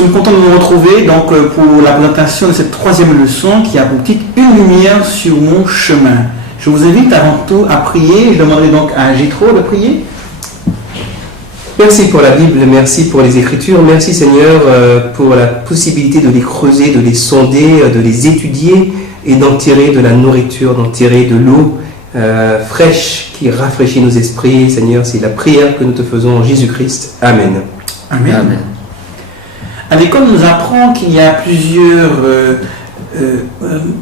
sommes contents de nous retrouver donc, pour la présentation de cette troisième leçon qui a pour titre « Une lumière sur mon chemin ». Je vous invite avant tout à prier. Je demanderai donc à Gétro de prier. Merci pour la Bible, merci pour les Écritures, merci Seigneur pour la possibilité de les creuser, de les sonder, de les étudier et d'en tirer de la nourriture, d'en tirer de l'eau fraîche qui rafraîchit nos esprits. Seigneur, c'est la prière que nous te faisons en Jésus-Christ. Amen. Amen. Amen. À l'école, on nous apprend qu'il y a plusieurs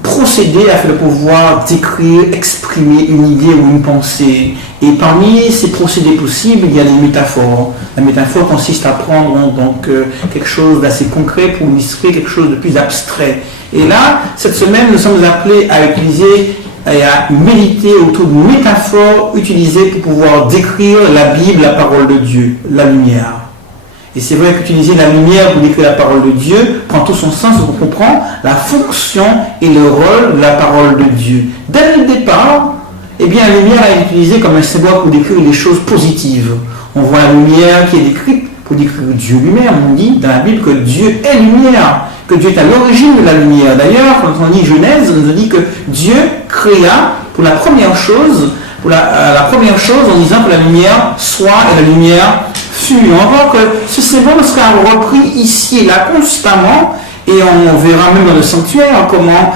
procédés afin de pouvoir décrire, exprimer une idée ou une pensée. Et parmi ces procédés possibles, il y a les métaphores. La métaphore consiste à prendre donc quelque chose d'assez concret pour illustrer quelque chose de plus abstrait. Et là, cette semaine, nous sommes appelés à utiliser et à méditer autour de métaphores utilisées pour pouvoir décrire la Bible, la parole de Dieu, la lumière. Et c'est vrai qu'utiliser la lumière pour décrire la parole de Dieu prend tout son sens, on comprend la fonction et le rôle de la parole de Dieu. Dès le départ, eh bien, la lumière est utilisée comme un symbole pour décrire les choses positives. On voit la lumière qui est décrite pour décrire Dieu lui-même. On dit dans la Bible que Dieu est lumière, que Dieu est à l'origine de la lumière. D'ailleurs, quand on dit Genèse, on nous dit que Dieu créa pour la première chose, en disant que la lumière soit et la lumière fut. On voit que ce symbole sera repris ici et là constamment, et on verra même dans le sanctuaire comment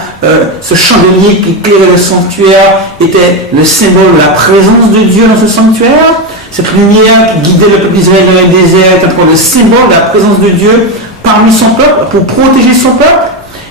ce chandelier qui éclairait le sanctuaire était le symbole de la présence de Dieu dans ce sanctuaire. Cette lumière qui guidait le peuple d'Israël dans le désert était encore le symbole de la présence de Dieu parmi son peuple, pour protéger son peuple.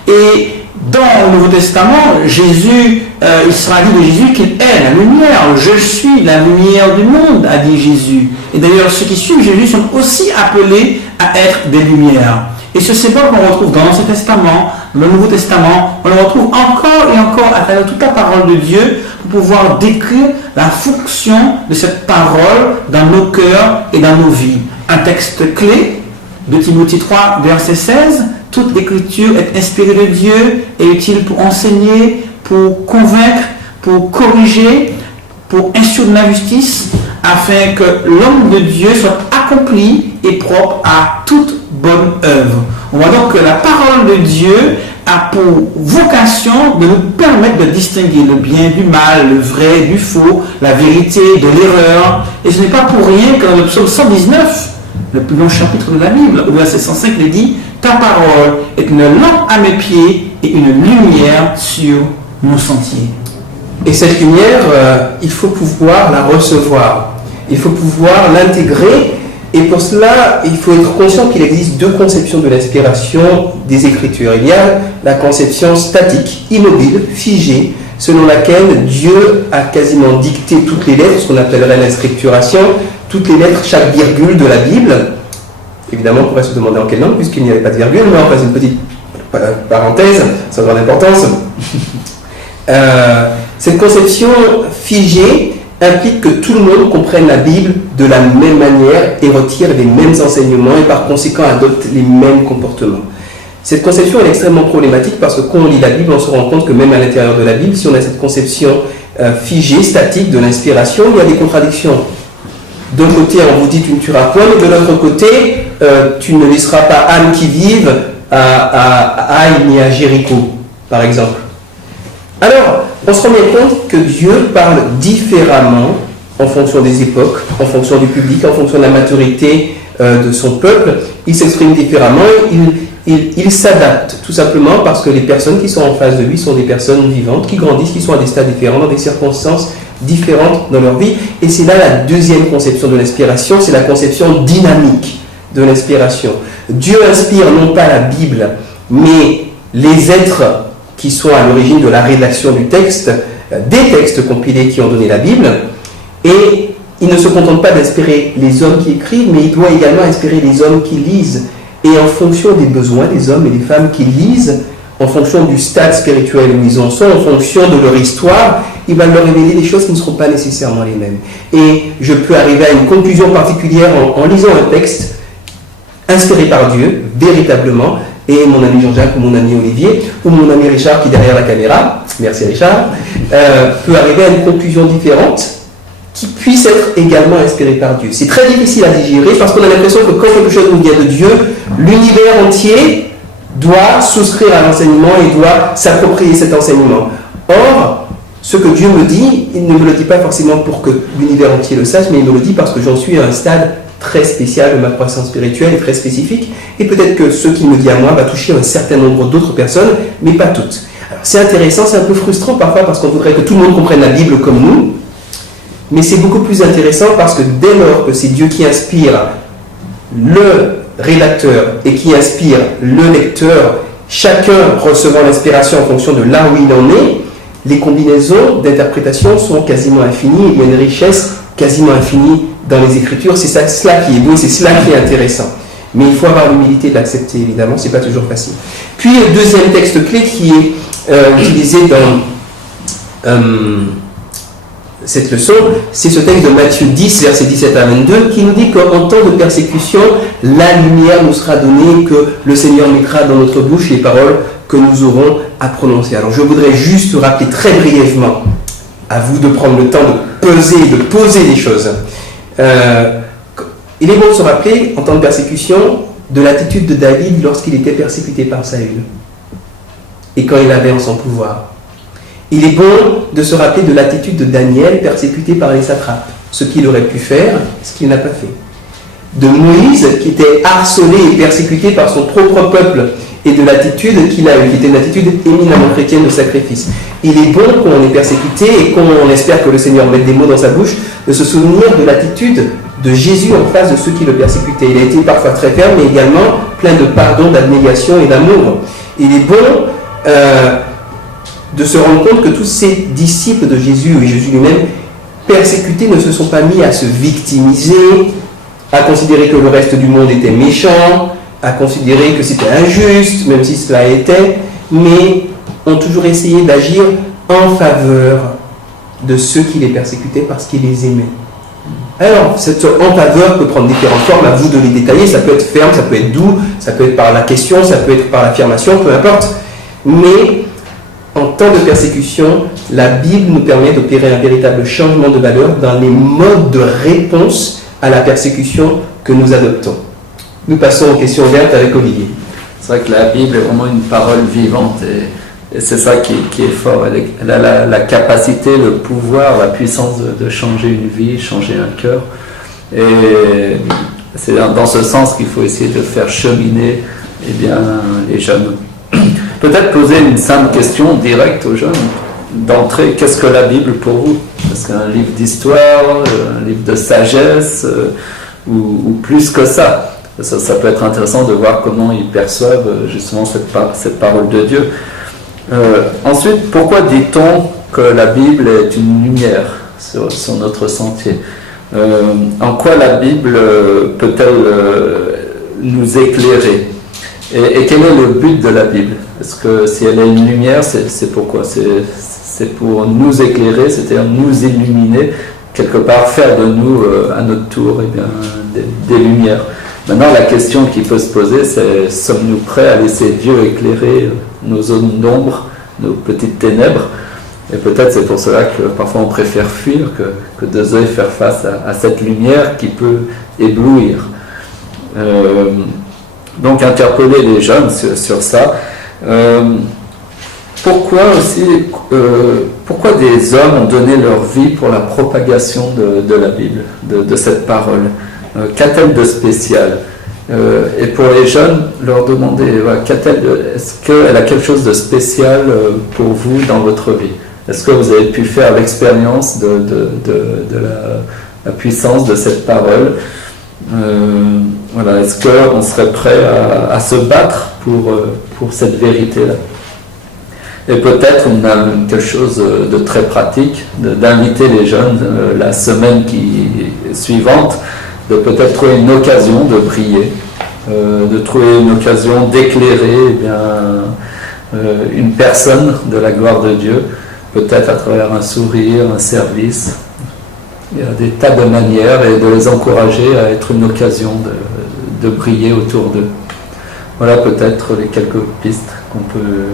Et dans le Nouveau Testament, Jésus, il sera dit de Jésus qu'il est la lumière. Je suis la lumière du monde, a dit Jésus. Et d'ailleurs, ceux qui suivent Jésus sont aussi appelés à être des lumières. Et ce symbole qu'on retrouve dans l'Ancien Testament, dans le Nouveau Testament, on le retrouve encore et encore à travers toute la parole de Dieu pour pouvoir décrire la fonction de cette parole dans nos cœurs et dans nos vies. Un texte clé de Timothée 3, verset 16, « Toute l'écriture est inspirée de Dieu et utile pour enseigner, pour convaincre, pour corriger, pour instruire de la justice, afin que l'homme de Dieu soit accompli et propre à toute bonne œuvre. » On voit donc que la parole de Dieu a pour vocation de nous permettre de distinguer le bien du mal, le vrai du faux, la vérité de l'erreur. Et ce n'est pas pour rien que dans le psaume 119, le plus long chapitre de la Bible, au verset 105, il dit « Ta parole est une lampe à mes pieds et une lumière sur mon sentier. » Et cette lumière, il faut pouvoir la recevoir. Il faut pouvoir l'intégrer. Et pour cela, il faut être conscient qu'il existe deux conceptions de l'inspiration des Écritures. Il y a la conception statique, immobile, figée, selon laquelle Dieu a quasiment dicté toutes les lettres, ce qu'on appellerait l'inscripturation, toutes les lettres, chaque virgule de la Bible. Évidemment, on pourrait se demander en quelle langue, puisqu'il n'y avait pas de virgule, mais on passe une petite parenthèse, sans grande importance. Cette conception figée implique que tout le monde comprenne la Bible de la même manière et retire les mêmes enseignements et par conséquent adopte les mêmes comportements. Cette conception est extrêmement problématique parce que quand on lit la Bible, on se rend compte que même à l'intérieur de la Bible, si on a cette conception figée, statique de l'inspiration, il y a des contradictions. D'un côté, on vous dit tu ne tueras point, mais de l'autre côté, tu ne laisseras pas âme qui vive à Aïe ni à Jéricho, par exemple. Alors, on se rend bien compte que Dieu parle différemment en fonction des époques, en fonction du public, en fonction de la maturité de son peuple. Il s'exprime différemment, il s'adapte tout simplement parce que les personnes qui sont en face de lui sont des personnes vivantes, qui grandissent, qui sont à des stades différents, dans des circonstances différentes dans leur vie. Et c'est là la deuxième conception de l'inspiration, c'est la conception dynamique de l'inspiration. Dieu inspire non pas la Bible, mais les êtres qui sont à l'origine de la rédaction du texte, des textes compilés qui ont donné la Bible, et il ne se contente pas d'inspirer les hommes qui écrivent, mais il doit également inspirer les hommes qui lisent. Et en fonction des besoins des hommes et des femmes qui lisent, en fonction du stade spirituel où ils en sont, en fonction de leur histoire, il va leur révéler des choses qui ne seront pas nécessairement les mêmes. Et je peux arriver à une conclusion particulière en lisant un texte inspiré par Dieu, véritablement, et mon ami Jean-Jacques ou mon ami Olivier, ou mon ami Richard qui est derrière la caméra, merci Richard, peut arriver à une conclusion différente qui puisse être également inspiré par Dieu. C'est très difficile à digérer parce qu'on a l'impression que quand quelque chose nous vient de Dieu, l'univers entier doit souscrire à l'enseignement et doit s'approprier cet enseignement. Or, ce que Dieu me dit, il ne me le dit pas forcément pour que l'univers entier le sache, mais il me le dit parce que j'en suis à un stade très spécial de ma croissance spirituelle et très spécifique. Et peut-être que ce qu'il me dit à moi va toucher un certain nombre d'autres personnes, mais pas toutes. Alors, c'est intéressant, c'est un peu frustrant parfois parce qu'on voudrait que tout le monde comprenne la Bible comme nous. Mais c'est beaucoup plus intéressant parce que dès lors que c'est Dieu qui inspire le rédacteur et qui inspire le lecteur, chacun recevant l'inspiration en fonction de là où il en est, les combinaisons d'interprétation sont quasiment infinies et il y a une richesse quasiment infinie dans les Écritures. C'est cela qui est beau, c'est cela qui est intéressant. Mais il faut avoir l'humilité de l'accepter, évidemment, c'est pas toujours facile. Puis le deuxième texte clé qui est utilisé dans cette leçon, c'est ce texte de Matthieu 10, versets 17 à 22, qui nous dit qu'en temps de persécution, la lumière nous sera donnée, que le Seigneur mettra dans notre bouche les paroles que nous aurons à prononcer. Alors je voudrais juste rappeler très brièvement, à vous de prendre le temps de poser les choses. Il est bon de se rappeler, en temps de persécution, de l'attitude de David lorsqu'il était persécuté par Saül et quand il avait en son pouvoir. Il est bon de se rappeler de l'attitude de Daniel persécuté par les satrapes, ce qu'il aurait pu faire, ce qu'il n'a pas fait. De Moïse qui était harcelé et persécuté par son propre peuple et de l'attitude qu'il a eue, qui était une attitude éminemment chrétienne de sacrifice. Il est bon qu'on est persécuté et qu'on espère que le Seigneur mette des mots dans sa bouche, de se souvenir de l'attitude de Jésus en face de ceux qui le persécutaient. Il a été parfois très ferme, mais également plein de pardon, d'abnégation et d'amour. Il est bon de se rendre compte que tous ces disciples de Jésus, et Jésus lui-même, persécutés, ne se sont pas mis à se victimiser, à considérer que le reste du monde était méchant, à considérer que c'était injuste, même si cela était, mais ont toujours essayé d'agir en faveur de ceux qui les persécutaient parce qu'ils les aimaient. Alors, cette en faveur peut prendre différentes formes, à vous de les détailler, ça peut être ferme, ça peut être doux, ça peut être par la question, ça peut être par l'affirmation, peu importe. Mais en temps de persécution, la Bible nous permet d'opérer un véritable changement de valeur dans les modes de réponse à la persécution que nous adoptons. Nous passons aux questions ouvertes avec Olivier. C'est vrai que la Bible est vraiment une parole vivante et c'est ça qui est fort. Elle a la capacité, le pouvoir, la puissance de changer une vie, changer un cœur. Et c'est dans ce sens qu'il faut essayer de faire cheminer les jeunes. Peut-être poser une simple question directe aux jeunes. D'entrée, qu'est-ce que la Bible pour vous? Est-ce qu'un livre d'histoire, un livre de sagesse ou plus que ça? Ça peut être intéressant de voir comment ils perçoivent justement cette parole de Dieu. Ensuite, pourquoi dit-on que la Bible est une lumière sur notre sentier? En quoi la Bible peut-elle nous éclairer? Et quel est le but de la Bible? Est-ce que si elle est une lumière, c'est pourquoi? C'est pour nous éclairer, c'est-à-dire nous illuminer, quelque part faire de nous, à notre tour, des lumières. Maintenant, la question qui peut se poser, c'est sommes-nous prêts à laisser Dieu éclairer nos zones d'ombre, nos petites ténèbres? Et peut-être c'est pour cela que parfois on préfère fuir que d'oser faire face à cette lumière qui peut éblouir. Donc interpeller les jeunes sur ça. Pourquoi des hommes ont donné leur vie pour la propagation de la Bible, de cette parole? Qu'a-t-elle de spécial? Et pour les jeunes, leur demander, est-ce qu'elle a quelque chose de spécial pour vous dans votre vie? Est-ce que vous avez pu faire l'expérience de la puissance de cette parole? Est-ce qu'on serait prêt à se battre pour cette vérité-là? Et peut-être on a quelque chose de très pratique, d'inviter les jeunes la semaine suivante, de peut-être trouver une occasion de prier, de trouver une occasion d'éclairer une personne de la gloire de Dieu, peut-être à travers un sourire, un service. Il y a des tas de manières et de les encourager à être une occasion de briller autour d'eux. Voilà peut-être les quelques pistes qu'on peut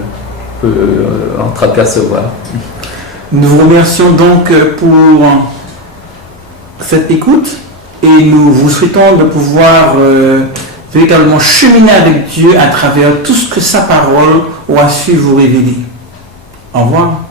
entreapercevoir. Nous vous remercions donc pour cette écoute et nous vous souhaitons de pouvoir véritablement cheminer avec Dieu à travers tout ce que sa parole aura su vous révéler. Au revoir.